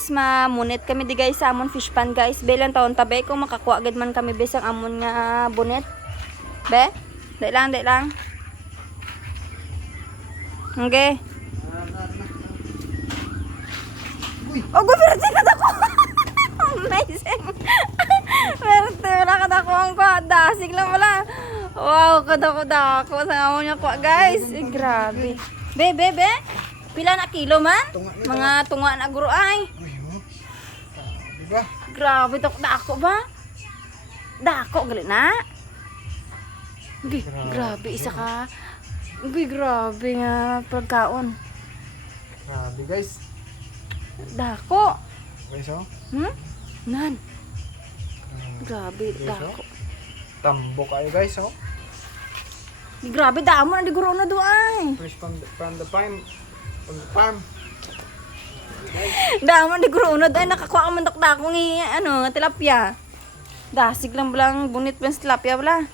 guys, mamunit kami di guys sa amon fish pan guys. Belan taon tabi kung makakuha agad man kami besang amon nga bunit. Be? Dai lang. Okay. Oh, gupirti ka dako. Amazing. Perte wala ka dako ang kwa. Dasig lang wala. Wow, kadako sa amon nga kwa guys. Grabe. Be. Pila na kilo man? Mga tunga na guro ay. Diba? Grabe dako ba? Dako gali na. Grabe isa ka. Grabe nga pagkaon. Grabe guys. Dako. Guys oh. Nan. Grabe Guys, dako. Tambo kayo guys oh. Grabe damo na di guro na do ay. Fresh from the farm. From the farm. Damo na di guro na do ay nakakuha ka man dako ng tilapia. Dasig lang bunit pa tilapia wala.